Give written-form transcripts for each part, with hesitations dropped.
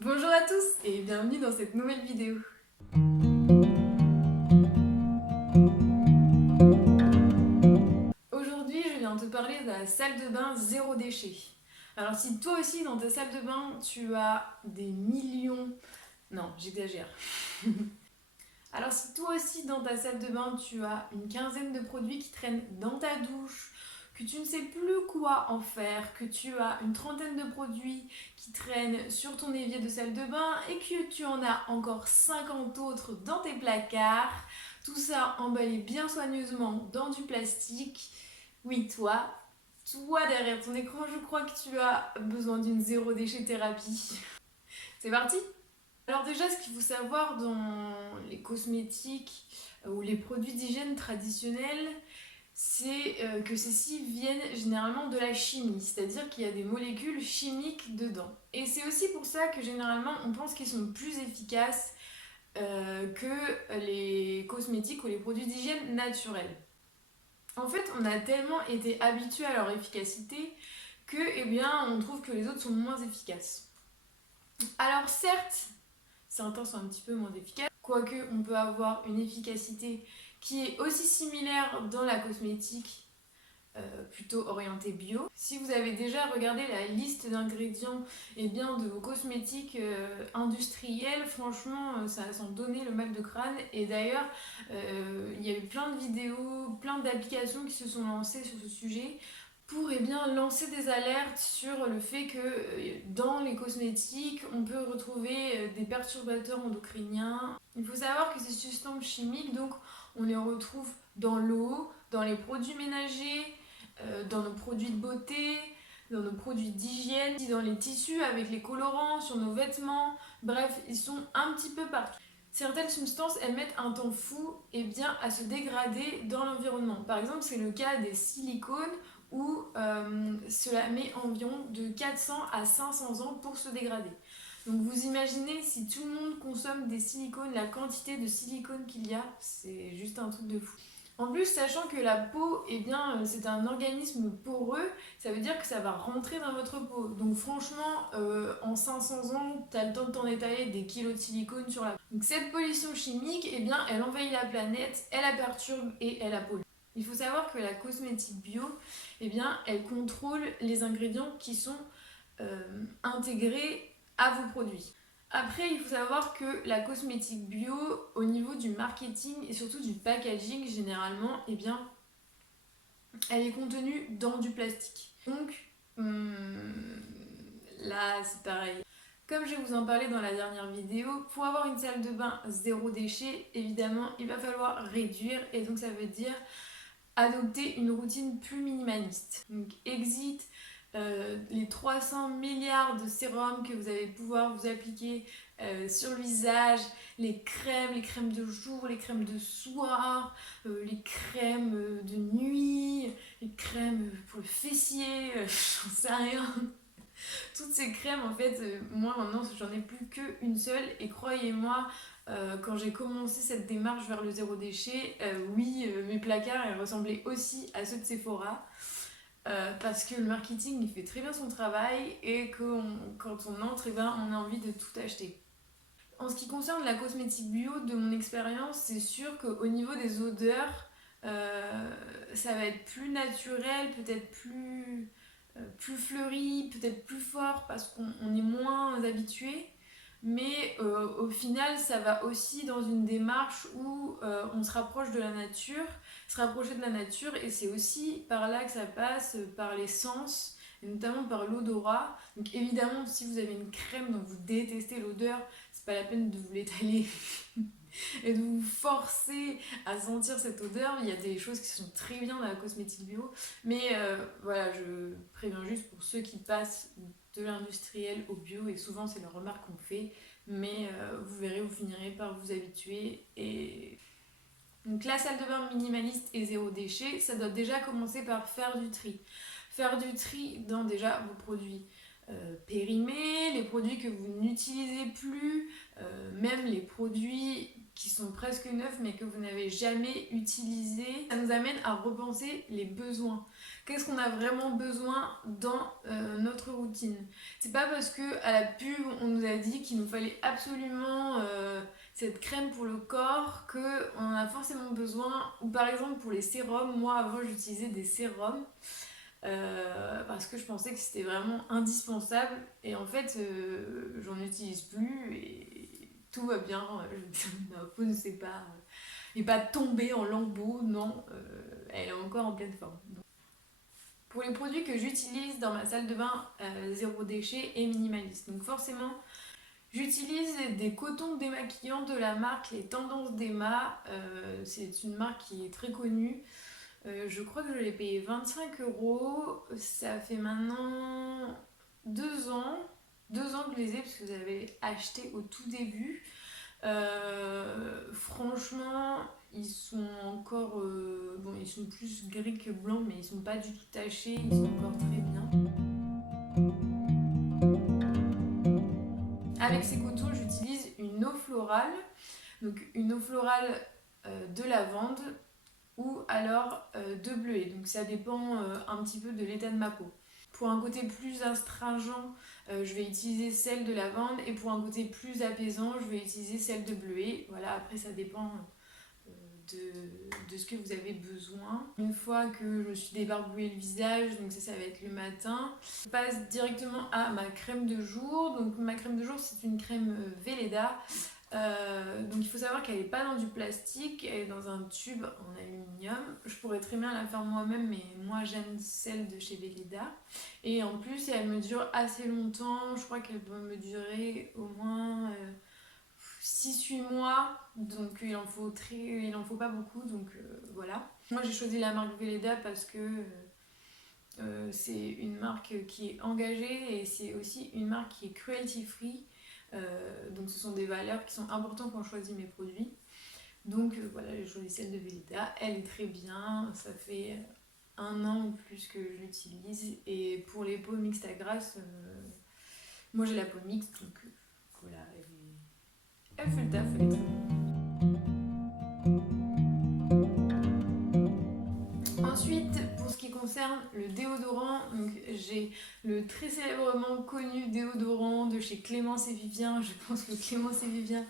Bonjour à tous et bienvenue dans cette nouvelle vidéo. Aujourd'hui, je viens te parler de la salle de bain zéro déchet. Alors si toi aussi dans ta salle de bain, tu as des millions... Non, j'exagère. Alors si toi aussi dans ta salle de bain, tu as une quinzaine de produits qui traînent dans ta douche, que tu ne sais plus quoi en faire, que tu as une trentaine de produits qui traînent sur ton évier de salle de bain et que tu en as encore 50 autres dans tes placards, tout ça emballé bien soigneusement dans du plastique. Oui, toi derrière ton écran, je crois que tu as besoin d'une zéro déchet thérapie. C'est parti! Alors déjà, ce qu'il faut savoir dans les cosmétiques ou les produits d'hygiène traditionnels, c'est que ceux-ci viennent généralement de la chimie, c'est-à-dire qu'il y a des molécules chimiques dedans. Et c'est aussi pour ça que généralement on pense qu'ils sont plus efficaces que les cosmétiques ou les produits d'hygiène naturels. En fait, on a tellement été habitué à leur efficacité que, eh bien, on trouve que les autres sont moins efficaces. Alors certes, certains sont un petit peu moins efficaces, quoique on peut avoir une efficacité qui est aussi similaire dans la cosmétique, plutôt orientée bio. Si vous avez déjà regardé la liste d'ingrédients de vos cosmétiques industriels, franchement, ça a sans donner le mal de crâne. Et d'ailleurs, il y a eu plein de vidéos, plein d'applications qui se sont lancées sur ce sujet pour lancer des alertes sur le fait que dans les cosmétiques, on peut retrouver des perturbateurs endocriniens. Il faut savoir que ces substances chimiques, donc, on les retrouve dans l'eau, dans les produits ménagers, dans nos produits de beauté, dans nos produits d'hygiène, dans les tissus avec les colorants, sur nos vêtements. Bref, ils sont un petit peu partout. Certaines substances, elles mettent un temps fou à se dégrader dans l'environnement. Par exemple, c'est le cas des silicones où cela met environ de 400 à 500 ans pour se dégrader. Donc vous imaginez si tout le monde consomme des silicones, la quantité de silicone qu'il y a, c'est juste un truc de fou. En plus, sachant que la peau, c'est un organisme poreux, ça veut dire que ça va rentrer dans votre peau. Donc franchement, en 500 ans, t'as le temps de t'en étaler des kilos de silicone sur la peau. Donc cette pollution chimique, elle envahit la planète, elle la perturbe et elle la pollue. Il faut savoir que la cosmétique bio, elle contrôle les ingrédients qui sont intégrés à vos produits. Après, il faut savoir que la cosmétique bio, au niveau du marketing et surtout du packaging, généralement, elle est contenue dans du plastique. Donc, là, c'est pareil. Comme je vais vous en parler dans la dernière vidéo, pour avoir une salle de bain zéro déchet, évidemment, il va falloir réduire et donc ça veut dire adopter une routine plus minimaliste. Donc, exit les 300 milliards de sérums que vous allez pouvoir vous appliquer sur le visage, les crèmes de jour, les crèmes de soir, les crèmes de nuit, les crèmes pour le fessier, j'en sais rien. Toutes ces crèmes, en fait, moi maintenant j'en ai plus qu'une seule et croyez-moi, quand j'ai commencé cette démarche vers le zéro déchet, mes placards ils ressemblaient aussi à ceux de Sephora. Parce que le marketing il fait très bien son travail et que quand on entre, on a envie de tout acheter. En ce qui concerne la cosmétique bio, de mon expérience, c'est sûr qu'au niveau des odeurs, ça va être plus naturel, peut-être plus fleuri, peut-être plus fort parce qu'on est moins habitué. Mais au final, ça va aussi dans une démarche où on se rapproche de la nature, se rapprocher de la nature, et c'est aussi par là que ça passe, par les sens, et notamment par l'odorat. Donc évidemment, si vous avez une crème dont vous détestez l'odeur, c'est pas la peine de vous l'étaler et de vous forcer à sentir cette odeur. Il y a des choses qui sont très bien dans la cosmétique bio, mais voilà, je préviens juste pour ceux qui passent de l'industriel au bio, et souvent c'est la remarque qu'on fait, mais vous verrez, vous finirez par vous habituer. Et donc la salle de bain minimaliste et zéro déchet, ça doit déjà commencer par faire du tri. Faire du tri dans déjà vos produits périmés, les produits que vous n'utilisez plus, même les produits qui sont presque neufs mais que vous n'avez jamais utilisés. Ça nous amène à repenser les besoins. Qu'est-ce qu'on a vraiment besoin dans notre routine? C'est pas parce que à la pub on nous a dit qu'il nous fallait absolument cette crème pour le corps qu'on en a forcément besoin. Ou par exemple pour les sérums, moi avant j'utilisais des sérums parce que je pensais que c'était vraiment indispensable et en fait j'en utilise plus et tout va bien. Ma peau ne s'est pas, n'est pas tombée en lambeaux, non, elle est encore en pleine forme. Donc, pour les produits que j'utilise dans ma salle de bain, zéro déchet et minimaliste. Donc forcément, j'utilise des cotons démaquillants de la marque Les Tendances d'Emma. C'est une marque qui est très connue. Je crois que je l'ai payé 25 €. Ça fait maintenant 2 ans. 2 ans que je les ai parce que je les avais achetés au tout début. Franchement, ils sont encore. Bon, ils sont plus gris que blancs, mais ils sont pas du tout tachés. Ils sont encore très bien. Avec ces cotons, j'utilise une eau florale. Donc, une eau florale de lavande ou alors de bleuet. Donc ça dépend un petit peu de l'état de ma peau. Pour un côté plus astringent, je vais utiliser celle de lavande et pour un côté plus apaisant, je vais utiliser celle de bleuet. Voilà, après ça dépend de ce que vous avez besoin. Une fois que je me suis débarbouillé le visage, donc ça va être le matin, je passe directement à ma crème de jour. Donc ma crème de jour, c'est une crème Velleda. Donc il faut savoir qu'elle n'est pas dans du plastique, elle est dans un tube en aluminium. Je pourrais très bien la faire moi-même, mais moi j'aime celle de chez Velleda. Et en plus, elle me dure assez longtemps. Je crois qu'elle doit me durer au moins 6-8 mois. Donc il en faut pas beaucoup. Donc voilà. Moi j'ai choisi la marque Velleda parce que c'est une marque qui est engagée et c'est aussi une marque qui est cruelty free. Donc ce sont des valeurs qui sont importantes quand je choisis mes produits. Donc voilà, j'ai choisi celle de Velleda. Elle est très bien, ça fait 1 an ou plus que je l'utilise. Et pour les peaux mixtes à grasse, moi j'ai la peau mixte, donc voilà, elle fait le taf, elle est très bonne. Ensuite, pour ce qui concerne le déodorant, donc j'ai le très célèbrement connu déodorant de chez Clémence et Vivien. Je pense que Clémence et Vivien,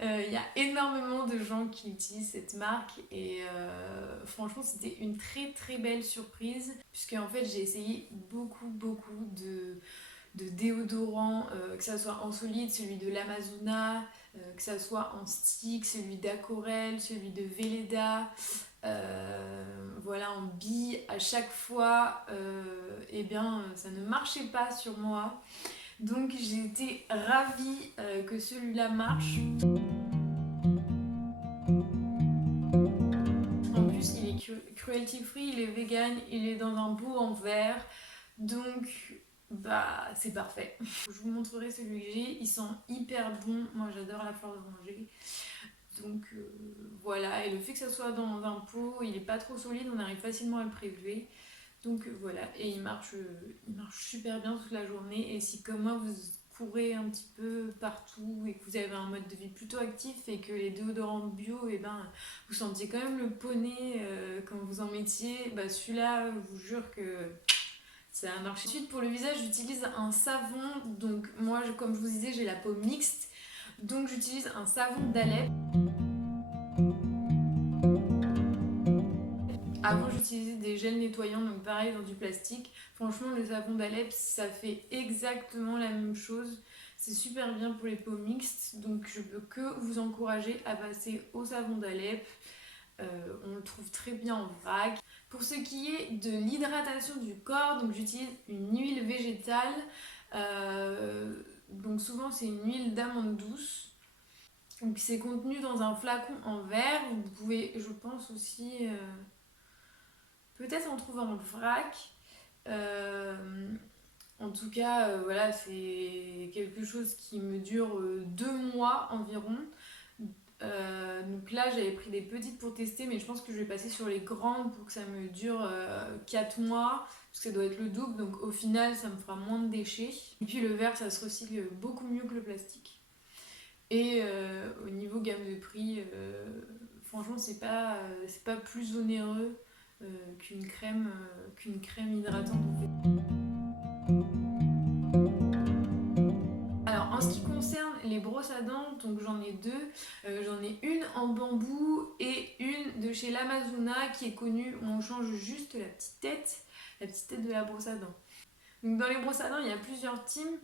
il y a énormément de gens qui utilisent cette marque et franchement c'était une très très belle surprise puisque en fait j'ai essayé beaucoup de déodorants, que ça soit en solide, celui de l'Amazona, que ça soit en stick, celui d'Acorel, celui de Velleda, voilà, en bille. À chaque fois, eh bien, ça ne marchait pas sur moi. Donc j'ai été ravie que celui-là marche. En plus, il est cruelty free, il est vegan, il est dans un pot en verre. Donc, bah, c'est parfait. Je vous montrerai celui que j'ai. Il sent hyper bon. Moi, j'adore la fleur d'oranger. Donc, voilà. Et le fait que ça soit dans un pot, il est pas trop solide. On arrive facilement à le prélever. Donc, voilà. Et il marche super bien toute la journée. Et si, comme moi, vous courez un petit peu partout et que vous avez un mode de vie plutôt actif et que les déodorants bio, et ben, vous sentiez quand même le poney quand vous en mettiez, bah, celui-là, je vous jure que ça a marché. Ensuite, pour le visage, j'utilise un savon. Donc, moi, comme je vous disais, j'ai la peau mixte. Donc, j'utilise un savon d'Alep. Avant, j'utilisais des gels nettoyants, donc pareil, dans du plastique. Franchement, le savon d'Alep, ça fait exactement la même chose. C'est super bien pour les peaux mixtes. Donc, je peux que vous encourager à passer au savon d'Alep. On le trouve très bien en vrac. Pour ce qui est de l'hydratation du corps, donc j'utilise une huile végétale. Donc souvent c'est une huile d'amande douce. Donc c'est contenu dans un flacon en verre. Vous pouvez, je pense aussi, peut-être en trouver en vrac. En tout cas, voilà, c'est quelque chose qui me dure 2 mois environ. Donc là j'avais pris des petites pour tester, mais je pense que je vais passer sur les grandes pour que ça me dure 4 mois, parce que ça doit être le double, donc au final ça me fera moins de déchets. Et puis le verre, ça se recycle beaucoup mieux que le plastique. Et au niveau gamme de prix, franchement c'est pas plus onéreux qu'une crème hydratante en fait. Alors en ce qui concerne les brosses à dents, donc j'en ai deux. J'en ai une en bambou et une de chez Lamazuna qui est connue où on change juste la petite tête de la brosse à dents. Donc dans les brosses à dents, il y a plusieurs teams.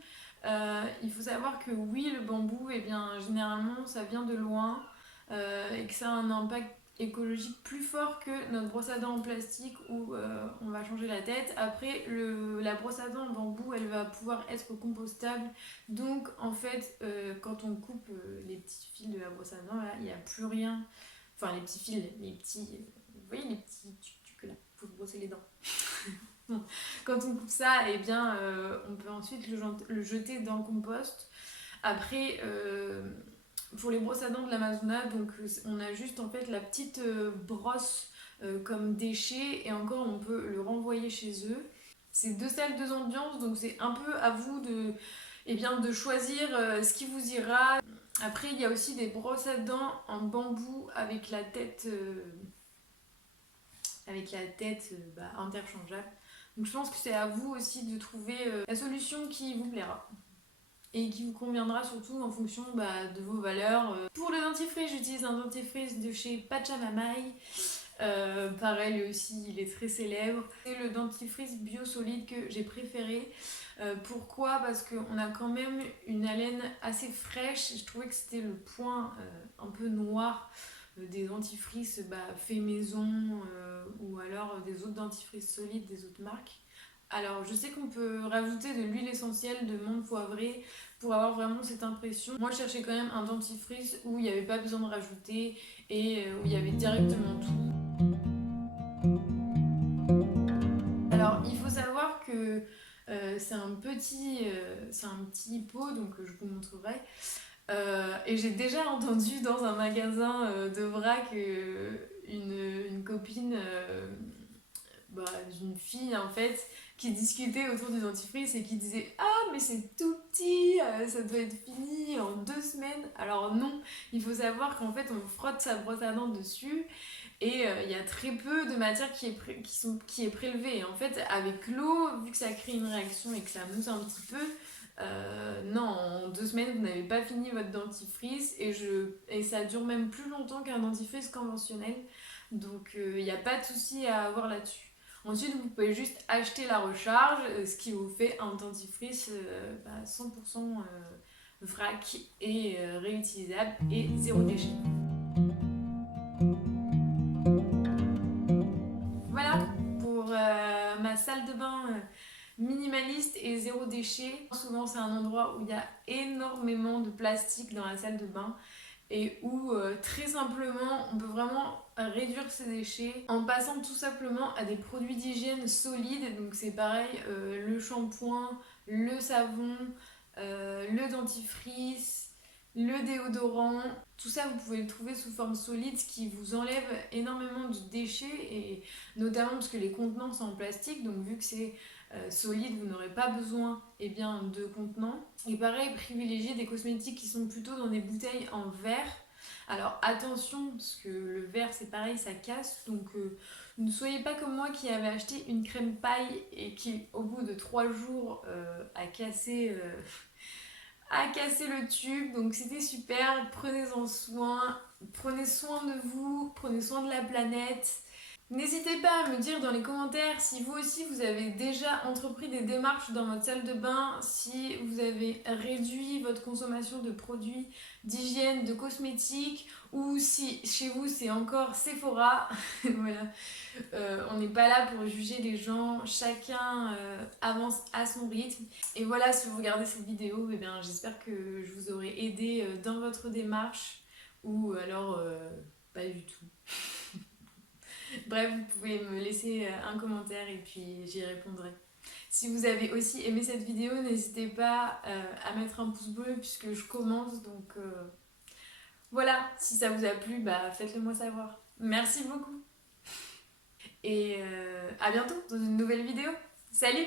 Il faut savoir que oui, le bambou, eh bien, généralement, ça vient de loin et que ça a un impact écologique plus fort que notre brosse à dents en plastique où on va changer la tête. Après, la brosse à dents en bambou, elle va pouvoir être compostable. Donc, en fait, quand on coupe les petits fils de la brosse à dents, là, il n'y a plus rien. Enfin, les petits fils, les petits... vous voyez les petits tucs là, pour brosser les dents. Quand on coupe ça, eh bien, on peut ensuite le jeter dans le compost. Après, pour les brosses à dents de l'Amazona, donc on a juste en fait la petite brosse comme déchet et encore on peut le renvoyer chez eux. C'est deux salles, deux ambiances, donc c'est un peu à vous eh bien, de choisir ce qui vous ira. Après, il y a aussi des brosses à dents en bambou avec la tête, interchangeable. Donc je pense que c'est à vous aussi de trouver la solution qui vous plaira et qui vous conviendra surtout en fonction de vos valeurs. Pour le dentifrice, j'utilise un dentifrice de chez Pachamamai. Pareil, lui aussi, il est très célèbre. C'est le dentifrice bio solide que j'ai préféré. Pourquoi? Parce qu'on a quand même une haleine assez fraîche. Je trouvais que c'était le point un peu noir des dentifrices faits maison ou alors des autres dentifrices solides des autres marques. Alors je sais qu'on peut rajouter de l'huile essentielle de menthe poivrée pour avoir vraiment cette impression. Moi je cherchais quand même un dentifrice où il n'y avait pas besoin de rajouter et où il y avait directement tout. Alors il faut savoir que c'est un petit pot, donc je vous montrerai. Et j'ai déjà entendu dans un magasin de vrac une copine d'une fille en fait qui discutait autour du dentifrice et qui disait ah mais c'est tout petit, ça doit être fini en 2 semaines. Alors non, il faut savoir qu'en fait on frotte sa brosse à dents dessus et il y a très peu de matière qui est prélevée. Et en fait avec l'eau, vu que ça crée une réaction et que ça mousse un petit peu, non, en 2 semaines vous n'avez pas fini votre dentifrice et ça dure même plus longtemps qu'un dentifrice conventionnel. Donc il n'y a pas de souci à avoir là-dessus. Ensuite, vous pouvez juste acheter la recharge, ce qui vous fait un dentifrice 100% vrac et réutilisable et zéro déchet. Voilà pour ma salle de bain minimaliste et zéro déchet. Souvent, c'est un endroit où il y a énormément de plastique dans la salle de bain et où très simplement on peut vraiment réduire ses déchets en passant tout simplement à des produits d'hygiène solides. Donc c'est pareil, le shampoing, le savon, le dentifrice, le déodorant, tout ça vous pouvez le trouver sous forme solide, ce qui vous enlève énormément de déchets et notamment parce que les contenants sont en plastique, donc vu que c'est solide, vous n'aurez pas besoin de contenants. Et pareil, privilégiez des cosmétiques qui sont plutôt dans des bouteilles en verre. Alors attention, parce que le verre c'est pareil, ça casse, donc ne soyez pas comme moi qui avait acheté une crème paille et qui au bout de 3 jours a cassé le tube. Donc c'était super, prenez-en soin, prenez soin de vous, prenez soin de la planète. N'hésitez pas à me dire dans les commentaires si vous aussi vous avez déjà entrepris des démarches dans votre salle de bain, si vous avez réduit votre consommation de produits d'hygiène, de cosmétiques, ou si chez vous c'est encore Sephora. Voilà. On n'est pas là pour juger les gens, chacun avance à son rythme. Et voilà, si vous regardez cette vidéo, j'espère que je vous aurai aidé dans votre démarche, ou alors pas du tout. Bref, vous pouvez me laisser un commentaire et puis j'y répondrai. Si vous avez aussi aimé cette vidéo, n'hésitez pas à mettre un pouce bleu puisque je commence. Donc voilà, si ça vous a plu, faites-le moi savoir. Merci beaucoup. Et à bientôt dans une nouvelle vidéo. Salut!